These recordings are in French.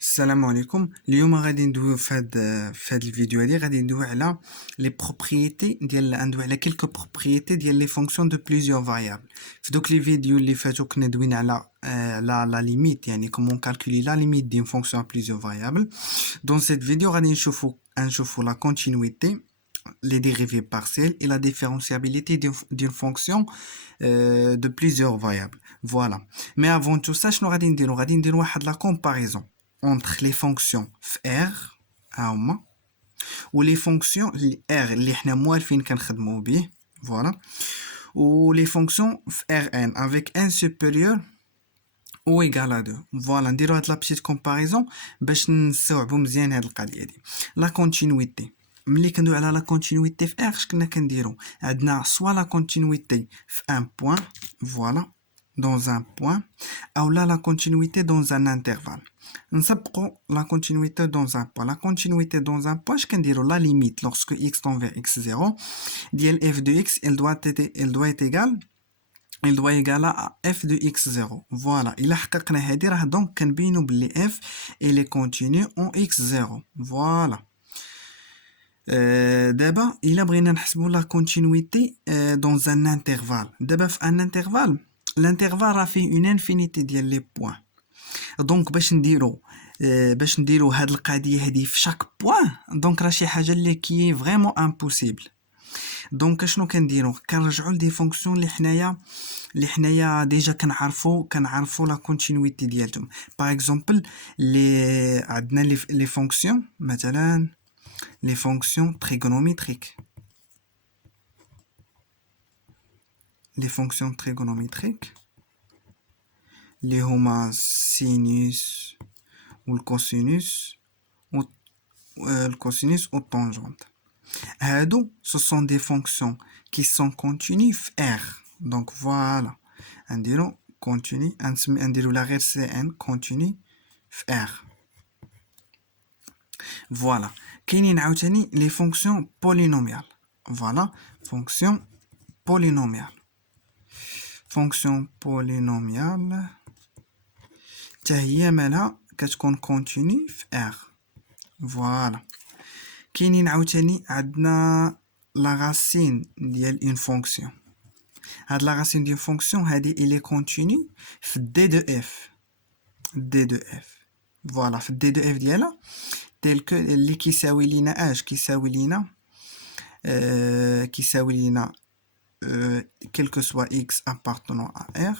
السلام عليكم. اليوم غادي ندويو في هاد الفيديو هادي غادي ندويو على لي بروبريتي ندويو على كلكو بروبريتي ديال لي فونكسيون دو بليزيور فاريابل. في دوك لي فيديو اللي فاتو كنا دوينا على لا ليميت، يعني كومون كالكولي لا ليميت دين فونكسيون بليزيور فاريابل. دون سيت فيديو غادي نشوفو لا كونتينيتي، les dérivés partiels et la différenciabilité d'une fonction de plusieurs variables. Voilà. Mais avant tout ça, شنو غادي نديرو؟ غادي نديرو واحد la comparaison entre les fonctions R هما و les fonctions R اللي حنا موالفين كنخدمو به. Voilà. و les fonctions Rn avec n supérieur ou égal à 2. Voilà, نديرو هاد la petite comparaison باش نستوعبو مزيان هاد القضية دي. La continuité. ملي كندوي على لا كونتينيتي في ار كنا كنديرو عندنا سوا لا كونتينيتي في ان بوين، فوالا دون ان بوين، او لا كونتينيتي دون ان انترفال. نسبقوا لا كونتينيتي دون ان بوين. لا كونتينيتي دون ان بوين اش كنديرو؟ لا ليميت لورسكو x tend vers x0 ديال f de x elle doit égaler à f de x0. Voilà, il a حققنا هادي راه دونك كنبينو بلي f elle est continue en x0. Voilà. D'abord, il a besoin de la continuité dans un intervalle. D'abord, un intervalle, l'intervalle a fait une infinité de points. Donc, باش نديرو هاد القضية هادي في chaque point. Donc, راه شي حاجة اللي est vraiment impossible. Donc, شنو كنديرو؟ كنرجعو لدي فونكسيون اللي حنايا ديجا كنعرفو لا كونتينيتي ديالهم. باغ اكزومبل عندنا لي فونكسيون مثلا les fonctions trigonométriques. Les fonctions trigonométriques, les homa sinus ou le cosinus ou tangente. Ce sont des fonctions qui sont continues R. Donc voilà. On dirait continue, on dirait la RCN continue R. Voilà. كاينين عاوتاني les fonctions polynomiales. Voilà, fonction polynomiale. Fonction polynomiale حتى هي مالها كتكون continue في R. Voilà. كاينين عاوتاني عندنا la racine ديال une fonction. هاد la racine d'une fonction هادي il est continue في D de F. D de F. Voilà, في D de F ديالها tel que اللي كيساوي لينا quel que soit x appartenant à R,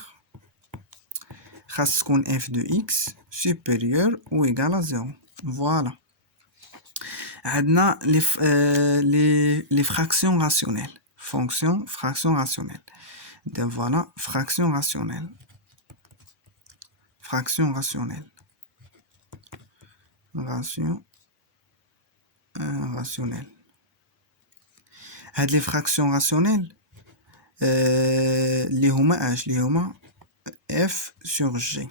خاص تكون f de x supérieur ou égal à 0. Voilà. عندنا les fractions rationnelles. Fraction rationnelle. Donc voilà, fraction rationnelle. Fraction rationnelle. Rationnelle. هاد les fractions rationnelles اللي هما f sur g.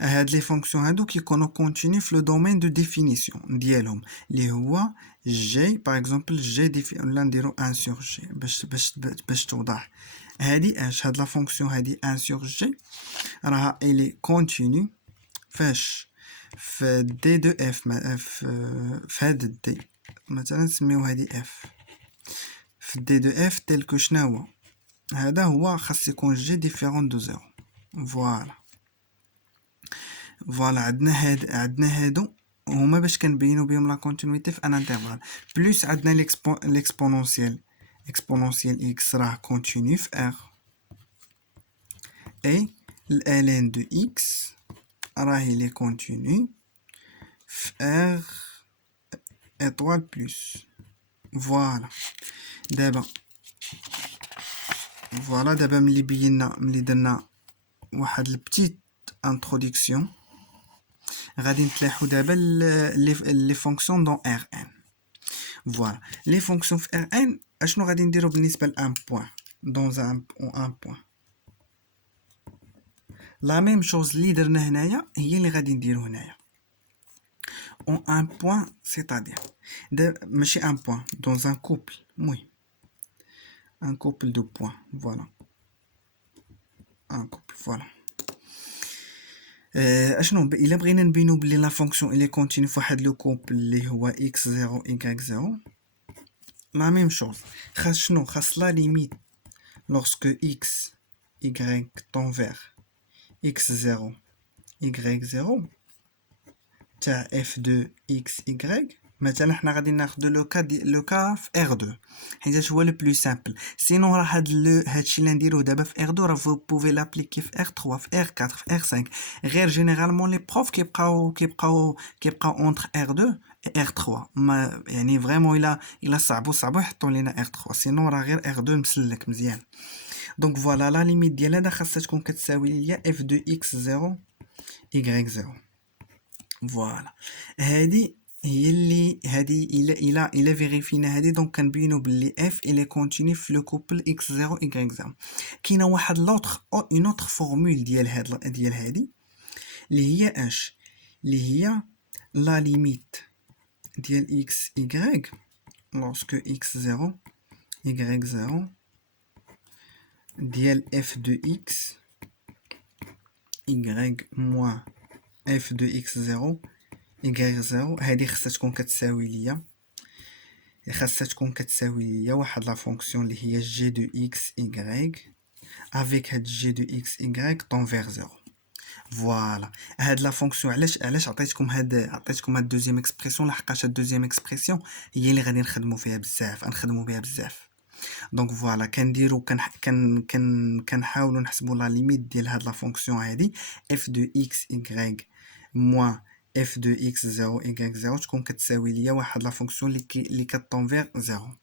هاد les fonctions هادو كيكونوا continu في le domaine de définition ديالهم اللي هو g. par exemple g ولا نديرو 1 sur g باش توضح هادي هاد la fonction هادي 1 sur g راها elle est continue فاش في d de f في هاد d مثلا نسميو هادي f في d de f tel que شناهو هذا هو خاص يكون g différent de 0. فوالا عندنا هادو هما باش كنبينو بهم لا كونتينيتي في ان انترفال. بلس عندنا l'exponentiel x راه continue في r et ln de x راه il est continue في r étoile plus. فوالا دابا ملي درنا واحد البتيت introduction غادي نتلاحو دابا لي فونكسيون دون Rn. فوالا لي فونكسيون في Rn اشنو غادي نديرو بالنسبه لان بوين دون ان بوين؟ لا ميم شوز اللي درنا هنايا هي اللي غادي نديرو هنايا en un point, c'est-à-dire ماشي un point dans un couple. Oui, un couple de points. Voilà, un couple. Voilà. اشنو الا بغينا نبينو بلي لا فونكسيون الي كونتيني فواحد لو كوبل اللي هو x0 y0 لا ميم شوز خاص شنو خاص لا ليميت lorsque x y tend vers x0 y0 تاع f2 xy مثلا حنا غادي ناخذ لو كا في R2 حيت هو لو بلو سامبل سينو راه هادشي اللي نديروه دابا في R2 راه فو بوفي لابليكي في R3 في R4 في R5 غير جينيرالمون لي بروف كيبقاو اونتر R2 و R3 ما يعني فريمون الا صعبوا يحطوا لينا R3 سينو راه غير R2 مسلك مزيان دونك فوالا لا ليميت ديال هذا خاصها تكون كتساوي ليا f2 x0 y0 فوالا هادي هي اللي هادي الى فيريفينا هادي دونك كنبينو باللي اف الي كونتيني في لو كوبل x0 y0 كاينه واحد اون اوتر فورمول ديال هادي اللي هي اش اللي هي لا ليميت ديال x y lorsque x0 y0 ديال f2x y moins f2x0 y0 هذه خاصها تكون كتساوي ليا واحد لا فونكسيون اللي هي g de x y avec هاد g de x y tend vers 0 فوالا هاد لا فونكسيون علاش عطيتكم هاد دوزيام اكسبرسيون لحقاش هاد دوزيام اكسبرسيون هي اللي غادي نخدموا بها بزاف دونك فوالا كنديرو كنحاولوا نحسبوا لا ليميت ديال هاد لا فونكسيون هادي f de x y moins f de x0 y0 تكون كتساوي ليا واحد لا فونكسيون اللي كطون فيغ 0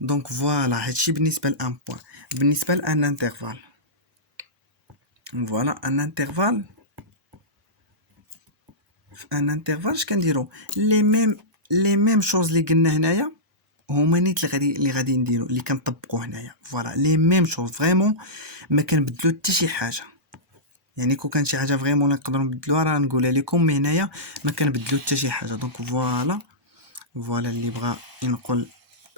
دونك فوالا هادشي بالنسبه لان بوين بالنسبه لان انترفال فوالا ان انترفال في ان انترفال اش كنديرو لي ميم شوز اللي قلنا هنايا هما نيت اللي غادي نديرو اللي كنطبقوا هنايا فوالا لي ميم شوز فريمون ما كنبدلو حتى شي حاجه يعني كون كان شي حاجه فريمون نقدروا نبدلوها راه نقولها لكم مي هنايا ما كنبدلو حتى شي حاجه دونك فوالا اللي بغى ينقل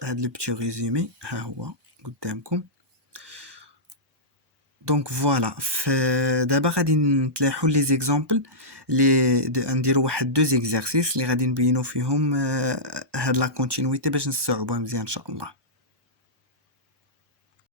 هاد لو بتي ريزومي ها هو قدامكم دونك فوالا دابا غادي نتلاحوا لي زيكزامبل لي نديروا واحد دو زيكزارسيس اللي غادي نبينوا فيهم هاد لا كونتينيتي باش نستوعبوها مزيان ان شاء الله